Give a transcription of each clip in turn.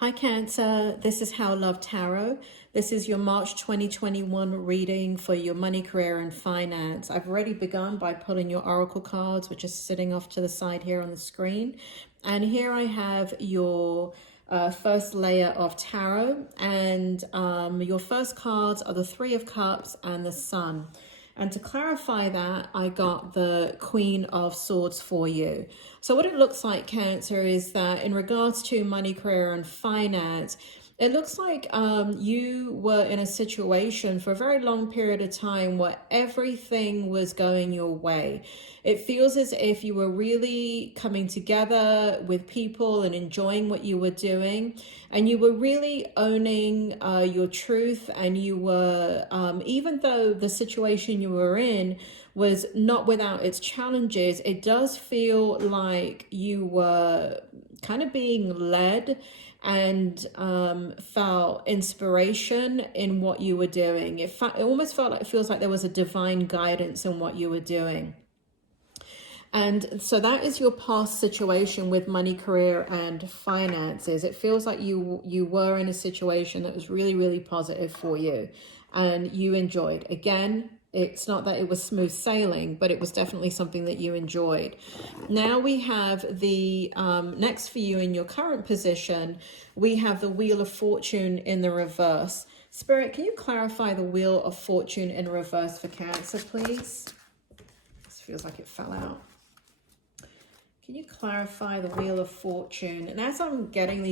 Hi Cancer, this is How Love Tarot. This is your March 2021 reading for your money, career and finance. I've already begun by pulling your oracle cards, which are sitting off to the side here on the screen. And here I have your first layer of tarot, and your first cards are the Three of Cups and the Sun. And to clarify that, I got the Queen of Swords for you. So what it looks like, Cancer, is that in regards to money, career, and finance, it looks like you were in a situation for a very long period of time where everything was going your way. It feels as if you were really coming together with people and enjoying what you were doing. And you were really owning your truth. And you were, even though the situation you were in was not without its challenges, it does feel like you were kind of being led and felt inspiration in what you were doing. It almost felt like, it feels like there was a divine guidance in what you were doing. And so that is your past situation with money, career, and finances. It feels like you were in a situation that was really, really positive for you and you enjoyed. Again, it's not that it was smooth sailing, but it was definitely something that you enjoyed. Now we have the next for you in your current position, we have the Wheel of Fortune in the reverse. Spirit, can you clarify the Wheel of Fortune in reverse for Cancer, please? This feels like it fell out. Can you clarify the Wheel of Fortune? And as I'm getting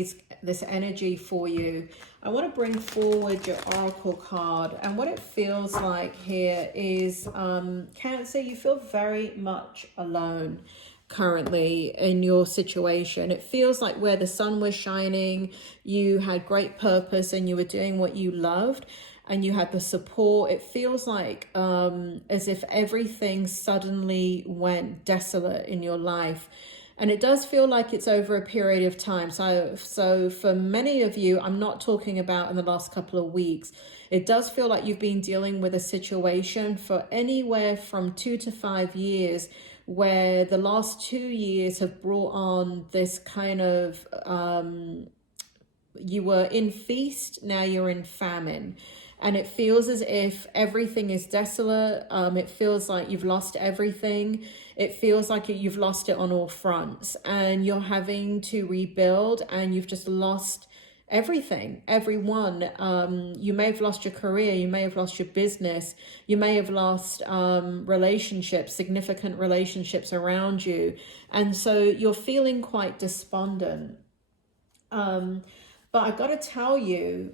this energy for you, I want to bring forward your oracle card. And what it feels like here is, Cancer, you feel very much alone currently in your situation. It feels like where the sun was shining, you had great purpose and you were doing what you loved. And you had the support. It feels like as if everything suddenly went desolate in your life. And it does feel like it's over a period of time. So for many of you, I'm not talking about in the last couple of weeks. It does feel like you've been dealing with a situation for anywhere from 2 to 5 years, where the last 2 years have brought on this kind of, you were in feast, now you're in famine. And it feels as if everything is desolate. It feels like you've lost everything. It feels like you've lost it on all fronts. And you're having to rebuild and you've just lost everything, everyone. You may have lost your career. You may have lost your business. You may have lost relationships, significant relationships around you. And so you're feeling quite despondent. But I've got to tell you,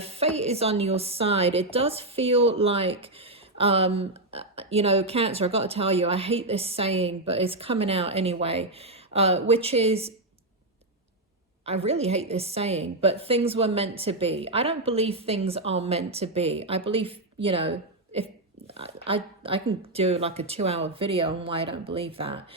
fate is on your side. It does feel like, Cancer, I've got to tell you, I hate this saying, but it's coming out anyway, which is, I really hate this saying, but things were meant to be. I don't believe things are meant to be. I believe, if I can do like a 2-hour video on why I don't believe that.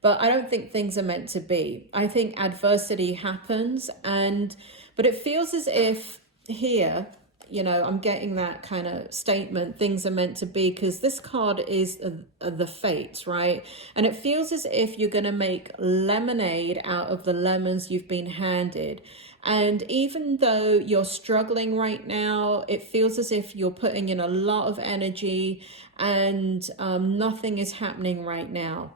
But I don't think things are meant to be. I think adversity happens, but it feels as if here, I'm getting that kind of statement, things are meant to be, because this card is the fates, right? And it feels as if you're going to make lemonade out of the lemons you've been handed. And even though you're struggling right now, it feels as if you're putting in a lot of energy and nothing is happening right now.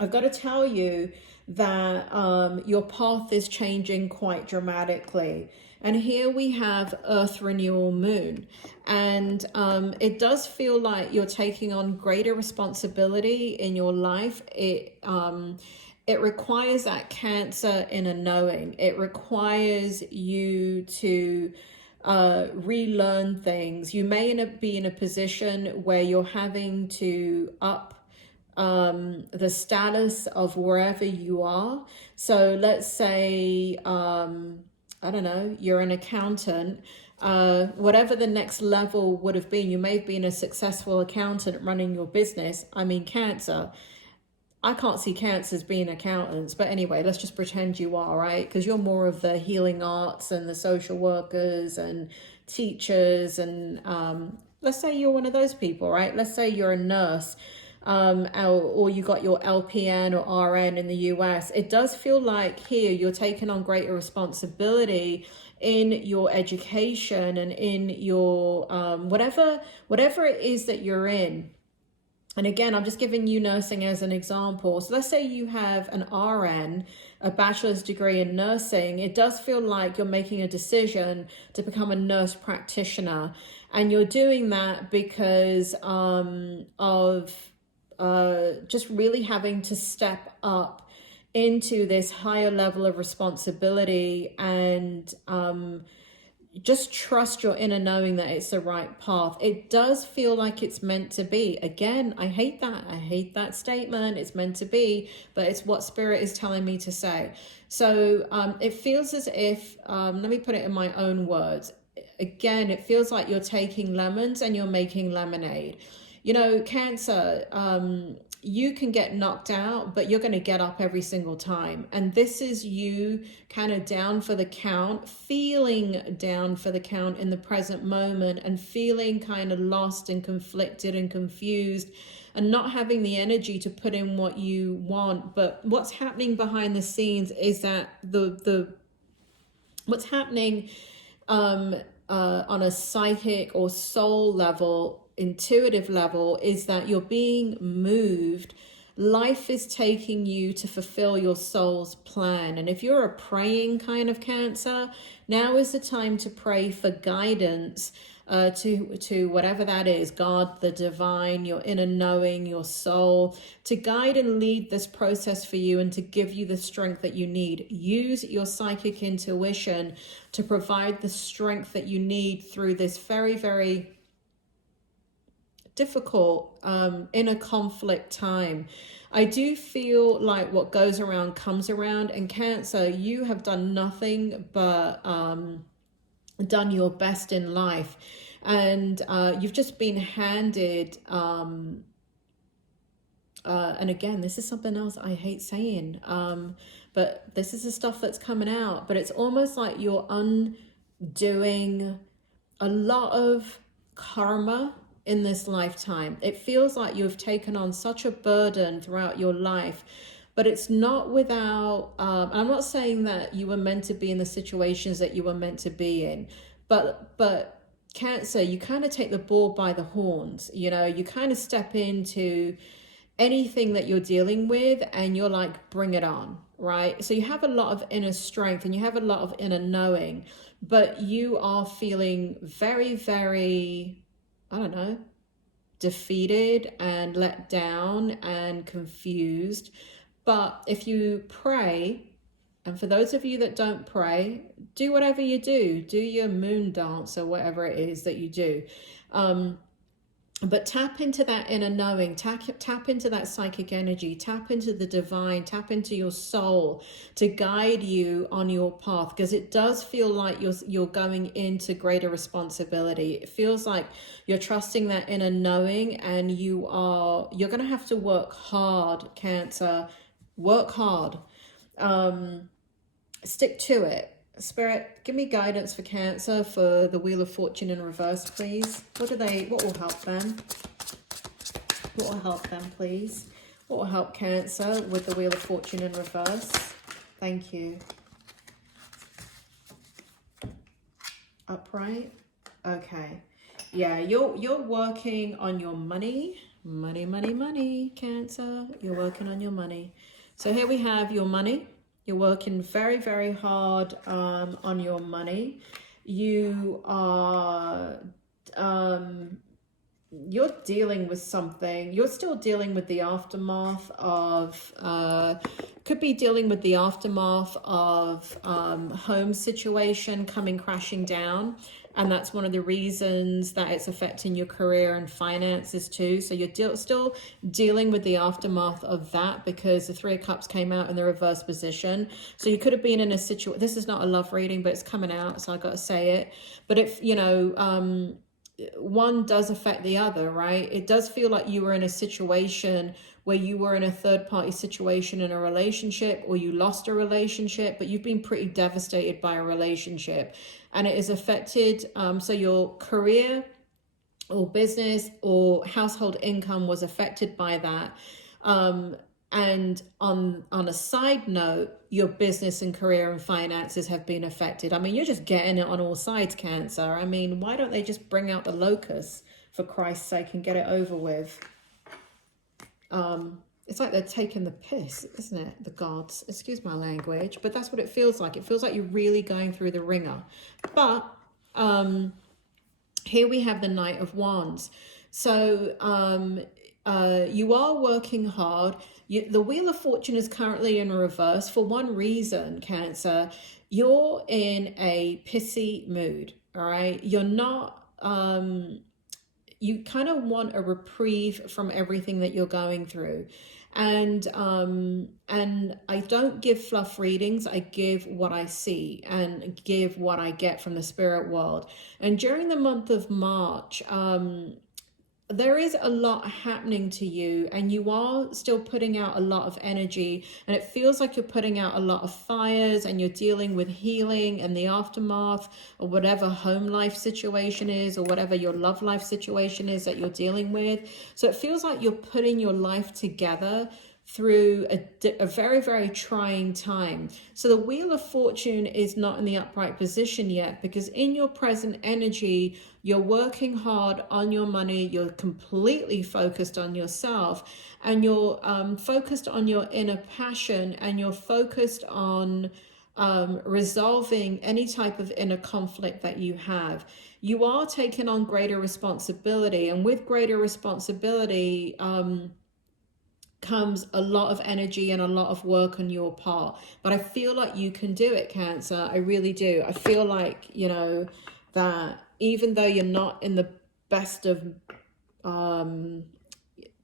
I've got to tell you that your path is changing quite dramatically. And here we have Earth, Renewal, Moon. And it does feel like you're taking on greater responsibility in your life. It requires that Cancer inner knowing. It requires you to relearn things. You may be in a position where you're having to up the status of wherever you are. So let's say, I don't know, you're an accountant, whatever the next level would have been. You may have been a successful accountant running your business. I mean, Cancer, I can't see Cancers being accountants, but anyway, let's just pretend you are, right? Because you're more of the healing arts and the social workers and teachers. And let's say you're one of those people, right? Let's say you're a nurse. or you got your LPN or RN in the US, it does feel like here you're taking on greater responsibility in your education and in your whatever it is that you're in. And again, I'm just giving you nursing as an example. So let's say you have an RN, a bachelor's degree in nursing. It does feel like you're making a decision to become a nurse practitioner. And you're doing that because of just really having to step up into this higher level of responsibility and just trust your inner knowing that it's the right path. It does feel like it's meant to be. Again, I hate that. I hate that statement. It's meant to be, but it's what spirit is telling me to say. So it feels as if, let me put it in my own words. Again, it feels like you're taking lemons and you're making lemonade. You know, Cancer, you can get knocked out, but you're going to get up every single time. And this is you kind of down for the count, feeling down for the count in the present moment, and feeling kind of lost and conflicted and confused and not having the energy to put in what you want. But what's happening behind the scenes is that what's happening on a psychic or soul level, intuitive level, is that you're being moved. Life is taking you to fulfill your soul's plan. And if you're a praying kind of Cancer, now is the time to pray for guidance to whatever that is, God, the divine, your inner knowing, your soul, to guide and lead this process for you and to give you the strength that you need. Use your psychic intuition to provide the strength that you need through this very, very difficult inner conflict time. I do feel like what goes around comes around, and Cancer, you have done nothing but done your best in life, and you've just been handed and again, this is something else I hate saying, but this is the stuff that's coming out, but it's almost like you're undoing a lot of karma in this lifetime. It feels like you've taken on such a burden throughout your life, but it's not without, I'm not saying that you were meant to be in the situations that you were meant to be in, but Cancer, you kind of take the bull by the horns, you know, you kind of step into anything that you're dealing with and you're like, bring it on, right? So you have a lot of inner strength and you have a lot of inner knowing, but you are feeling very, very, I don't know, defeated and let down and confused. But if you pray, and for those of you that don't pray, do whatever you do your moon dance or whatever it is that you do. But tap into that inner knowing, tap into that psychic energy, tap into the divine, tap into your soul to guide you on your path, because it does feel like you're going into greater responsibility. It feels like you're trusting that inner knowing, and you're going to have to work hard, Cancer. Work hard. Stick to it. Spirit, give me guidance for Cancer for the Wheel of Fortune in reverse, please. What will help them? What will help them, please? What will help Cancer with the Wheel of Fortune in reverse? Thank you. Upright. Okay. Yeah, you're working on your money. Money, Cancer. You're working on your money. So here we have your money. You're working very, very hard on your money. You are, you're dealing with something. You're still dealing with the aftermath of, could be dealing with the aftermath of home situation coming crashing down. And that's one of the reasons that it's affecting your career and finances too. So you're still dealing with the aftermath of that, because the Three of Cups came out in the reverse position. So you could have been in a situation, this is not a love reading, but it's coming out, so I got to say it. But if, you know, one does affect the other, right? It does feel like you were in a situation where you were in a third party situation in a relationship, or you lost a relationship, but you've been pretty devastated by a relationship, and it is affected. So your career or business or household income was affected by that. And on a side note, your business and career and finances have been affected. I mean, you're just getting it on all sides, Cancer. I mean, why don't they just bring out the locusts, for Christ's sake, and get it over with? It's like they're taking the piss, isn't it? The gods, excuse my language, but that's what it feels like. It feels like you're really going through the ringer. But here we have the Knight of Wands. So you are working hard. The Wheel of Fortune is currently in reverse for one reason, Cancer. You're in a pissy mood, all right? You're not, you kind of want a reprieve from everything that you're going through. And I don't give fluff readings. I give what I see and give what I get from the spirit world. And during the month of March, there is a lot happening to you, and you are still putting out a lot of energy, and it feels like you're putting out a lot of fires, and you're dealing with healing and the aftermath or whatever home life situation is, or whatever your love life situation is that you're dealing with. So it feels like you're putting your life together through a very, very trying time. So the Wheel of Fortune is not in the upright position yet, because in your present energy, you're working hard on your money, you're completely focused on yourself, and you're focused on your inner passion, and you're focused on resolving any type of inner conflict that you have. You are taking on greater responsibility, and with greater responsibility, comes a lot of energy and a lot of work on your part. But I feel like you can do it, Cancer. I really do. I feel like, you know, that even though you're not in the best of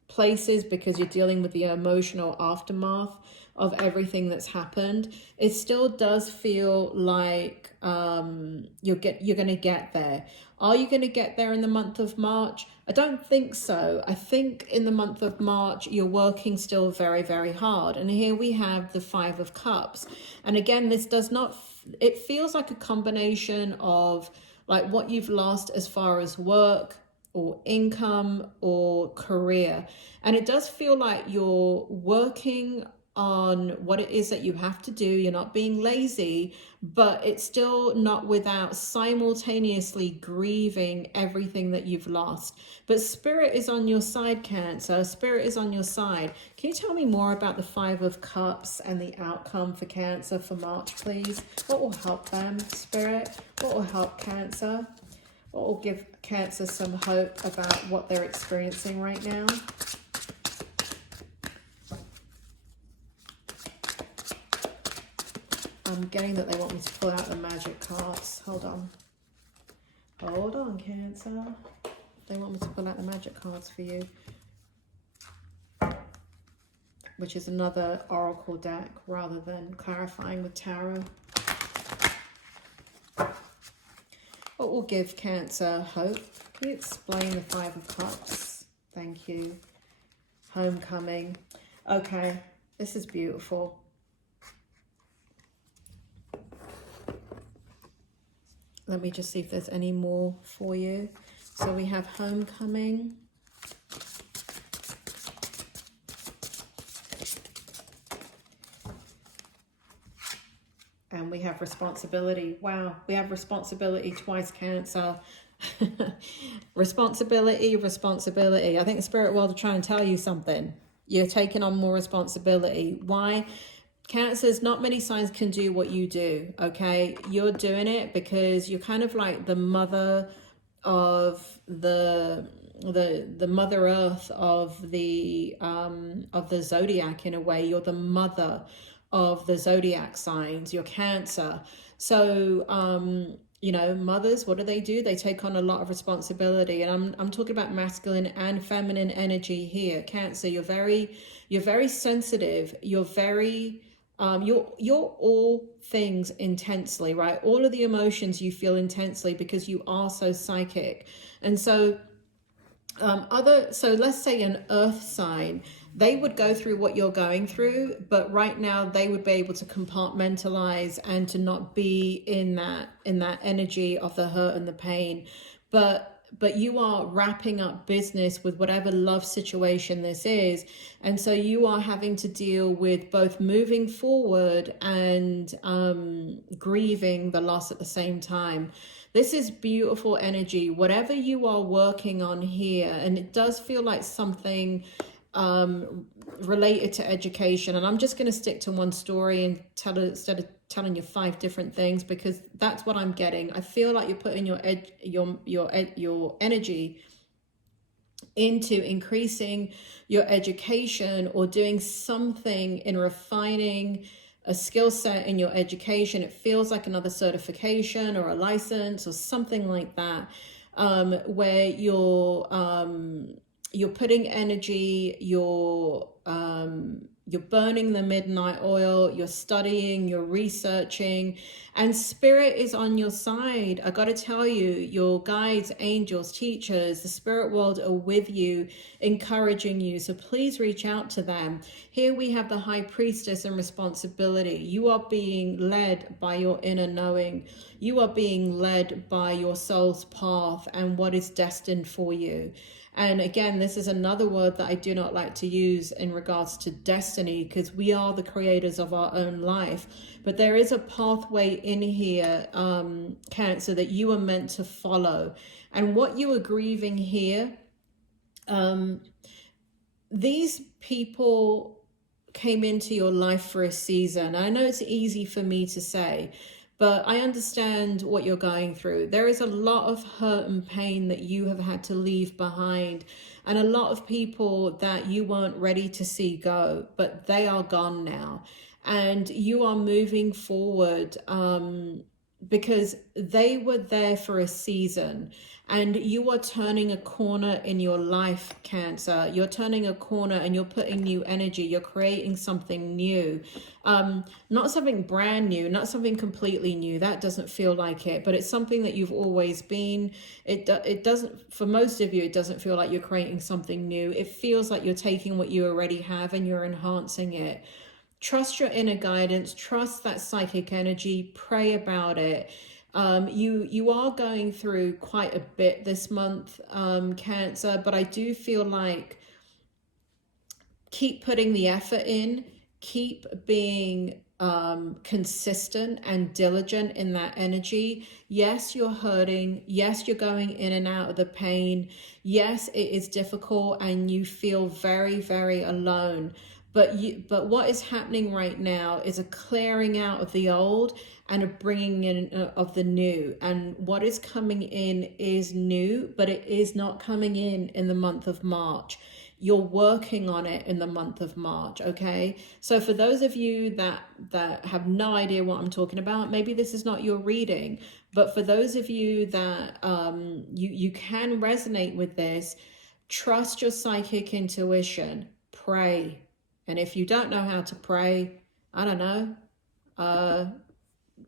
places, because you're dealing with the emotional aftermath of everything that's happened, it still does feel like you're going to get there. Are you going to get there in the month of March? I don't think so. I think in the month of March, you're working still very, very hard. And here we have the Five of Cups. And again, this does not, it feels like a combination of like what you've lost as far as work or income or career. And it does feel like you're working on what it is that you have to do. You're not being lazy, but it's still not without simultaneously grieving everything that you've lost. But Spirit is on your side, Cancer. Spirit is on your side. Can you tell me more about the Five of Cups and the outcome for Cancer for March, please? What will help them, Spirit? What will help Cancer? What will give Cancer some hope about what they're experiencing right now? I'm getting that they want me to pull out the magic cards. Hold on. Hold on, Cancer. They want me to pull out the magic cards for you, which is another oracle deck rather than clarifying with tarot. What will give Cancer hope? Can you explain the Five of Cups? Thank you. Homecoming. Okay, this is beautiful. Let me just see if there's any more for you. So we have homecoming. And we have responsibility. Wow, we have responsibility twice, Cancer. Responsibility, responsibility. I think the spirit world are trying to tell you something. You're taking on more responsibility. Why? Cancers, not many signs can do what you do, okay? You're doing it because you're kind of like the mother of the Mother Earth of the zodiac in a way. You're the mother of the zodiac signs. You're Cancer. So you know, mothers, what do? They take on a lot of responsibility, and I'm talking about masculine and feminine energy here. Cancer, you're very sensitive. You're very you're all things intensely, right? All of the emotions you feel intensely because you are so psychic. And so so let's say an earth sign, they would go through what you're going through, but right now they would be able to compartmentalize and to not be in that energy of the hurt and the pain. But but you are wrapping up business with whatever love situation this is. And so you are having to deal with both moving forward and grieving the loss at the same time. This is beautiful energy, whatever you are working on here. And it does feel like something related to education. And I'm just going to stick to one story and tell it instead of telling you 5 different things, because that's what I'm getting. I feel like you're putting your energy into increasing your education or doing something in refining a skill set in your education. It feels like another certification or a license or something like that, where you're putting energy, you're burning the midnight oil, you're studying, you're researching, and spirit is on your side. I got to tell you, your guides, angels, teachers, the spirit world are with you, encouraging you. So please reach out to them. Here we have the high priestess and responsibility. You are being led by your inner knowing. You are being led by your soul's path and what is destined for you. And again, this is another word that I do not like to use in regards to destiny, because we are the creators of our own life. But there is a pathway in here, Cancer, that you are meant to follow. And what you are grieving here, these people came into your life for a season. I know it's easy for me to say, but I understand what you're going through. There is a lot of hurt and pain that you have had to leave behind, and a lot of people that you weren't ready to see go, but they are gone now. And you are moving forward because they were there for a season, and you are turning a corner in your life, Cancer. You're turning a corner and you're putting new energy. You're creating something new. Not something brand new, not something completely new. That doesn't feel like it, but it's something that you've always been. It doesn't, for most of you, it doesn't feel like you're creating something new. It feels like you're taking what you already have and you're enhancing it. Trust your inner guidance, trust that psychic energy, pray about it. You are going through quite a bit this month, Cancer, but I do feel like keep putting the effort in, keep being consistent and diligent in that energy. Yes, you're hurting. Yes, you're going in and out of the pain. Yes, it is difficult and you feel very, very alone. But what is happening right now is a clearing out of the old and a bringing in of the new. And what is coming in is new, but it is not coming in the month of March. You're working on it in the month of March, okay? So for those of you that have no idea what I'm talking about, maybe this is not your reading. But for those of you that you can resonate with this, trust your psychic intuition, pray. And if you don't know how to pray, I don't know,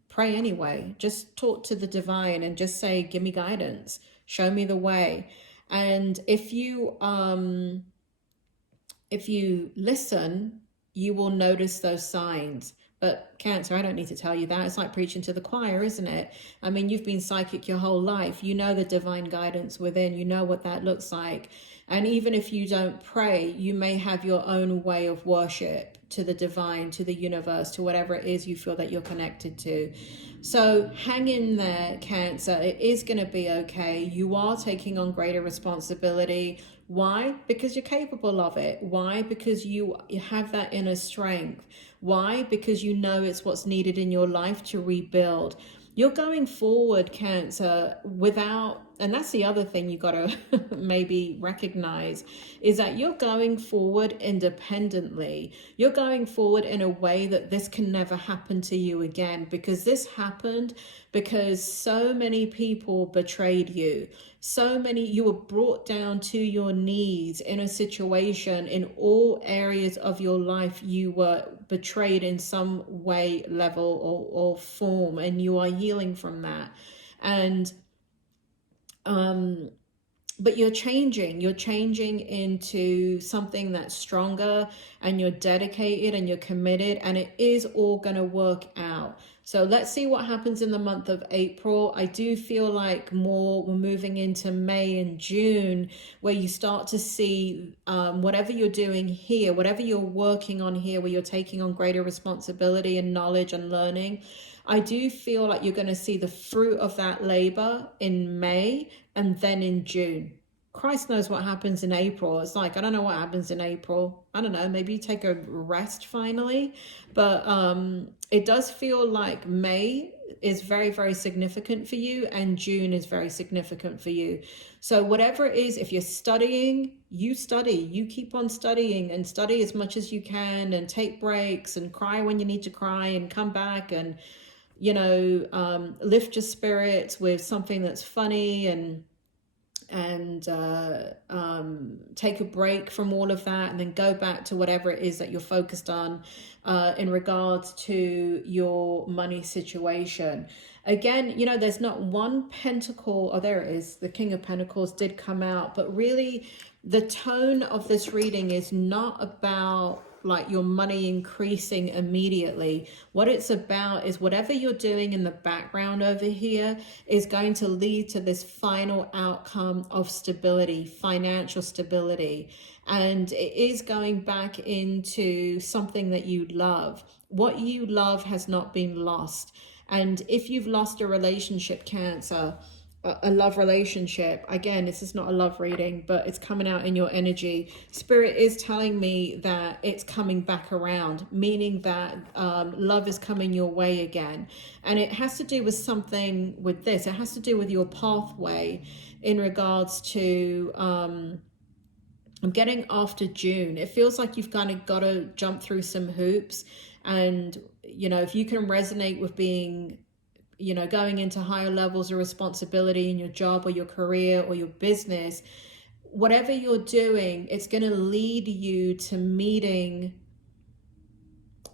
pray anyway. Just talk to the divine and just say, give me guidance, show me the way. And if you listen, you will notice those signs. But Cancer, I don't need to tell you that. It's like preaching to the choir, isn't it? I mean, you've been psychic your whole life. You know the divine guidance within. You know what that looks like. And even if you don't pray, you may have your own way of worship to the divine, to the universe, to whatever it is you feel that you're connected to. So hang in there, Cancer. It is going to be okay. You are taking on greater responsibility. Why? Because you're capable of it. Why? Because you have that inner strength. Why? Because you know it's what's needed in your life to rebuild. You're going forward, Cancer, without, and that's the other thing you got to maybe recognize, is that you're going forward independently. You're going forward in a way that this can never happen to you again, because this happened because so many people betrayed you. You were brought down to your knees in a situation. In all areas of your life, you were betrayed in some way, level, or form, and you are healing from that. And but you're changing into something that's stronger, and you're dedicated and you're committed, and it is all going to work out. So let's see what happens in the month of April. I do feel like we're moving into May and June, where you start to see whatever you're doing here, whatever you're working on here, where you're taking on greater responsibility and knowledge and learning. I do feel like you're going to see the fruit of that labor in May and then in June. Christ knows what happens in April. It's like, I don't know what happens in April. I don't know, maybe you take a rest finally. But it does feel like May is very, very significant for you, and June is very significant for you. So whatever it is, if you're studying, you study. You keep on studying and study as much as you can, and take breaks and cry when you need to cry and come back and, you know, lift your spirits with something that's funny and take a break from all of that, and then go back to whatever it is that you're focused on in regards to your money situation. Again, you know, there's not one pentacle. Oh, there it is. The King of Pentacles did come out, but really the tone of this reading is not about like your money increasing immediately. What it's about is whatever you're doing in the background over here is going to lead to this final outcome of stability, financial stability. And it is going back into something that you love. What you love has not been lost. And if you've lost a relationship, Cancer, a love relationship, again, this is not a love reading, but it's coming out in your energy. Spirit is telling me that it's coming back around, meaning that love is coming your way again. And it has to do with something with this. It has to do with your pathway in regards to I'm getting after June. It feels like you've kind of got to jump through some hoops. And, you know, if you can resonate with being, you know, going into higher levels of responsibility in your job or your career or your business, whatever you're doing, it's going to lead you to meeting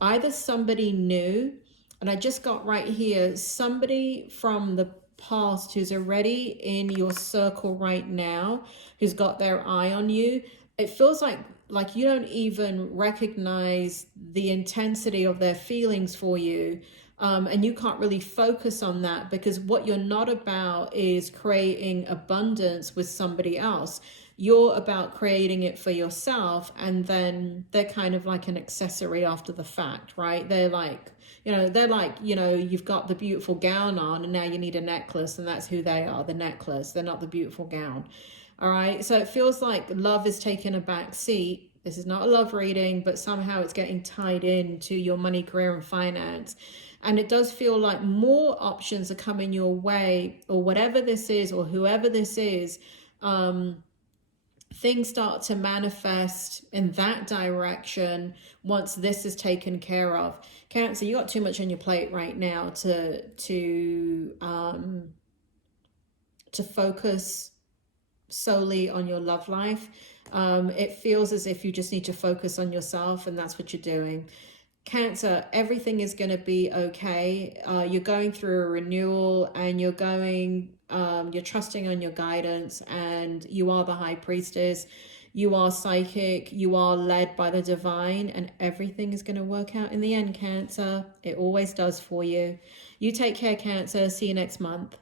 either somebody new, and I just got right here, somebody from the past who's already in your circle right now, who's got their eye on you. It feels like you don't even recognize the intensity of their feelings for you. And you can't really focus on that, because what you're not about is creating abundance with somebody else. You're about creating it for yourself, and then they're kind of like an accessory after the fact, right? They're like, you know, you've got the beautiful gown on and now you need a necklace, and that's who they are, the necklace. They're not the beautiful gown. All right. So it feels like love is taking a back seat. This is not a love reading, but somehow it's getting tied into your money, career, and finance. And it does feel like more options are coming your way, or whatever this is, or whoever this is. Things start to manifest in that direction once this is taken care of. Cancer, you got too much on your plate right now to focus solely on your love life. It feels as if you just need to focus on yourself, and that's what you're doing. Cancer, everything is going to be okay. You're going through a renewal, and you're trusting on your guidance, and you are the High Priestess. You are psychic. You are led by the divine, and everything is going to work out in the end, Cancer. It always does for you. You take care, Cancer. See you next month.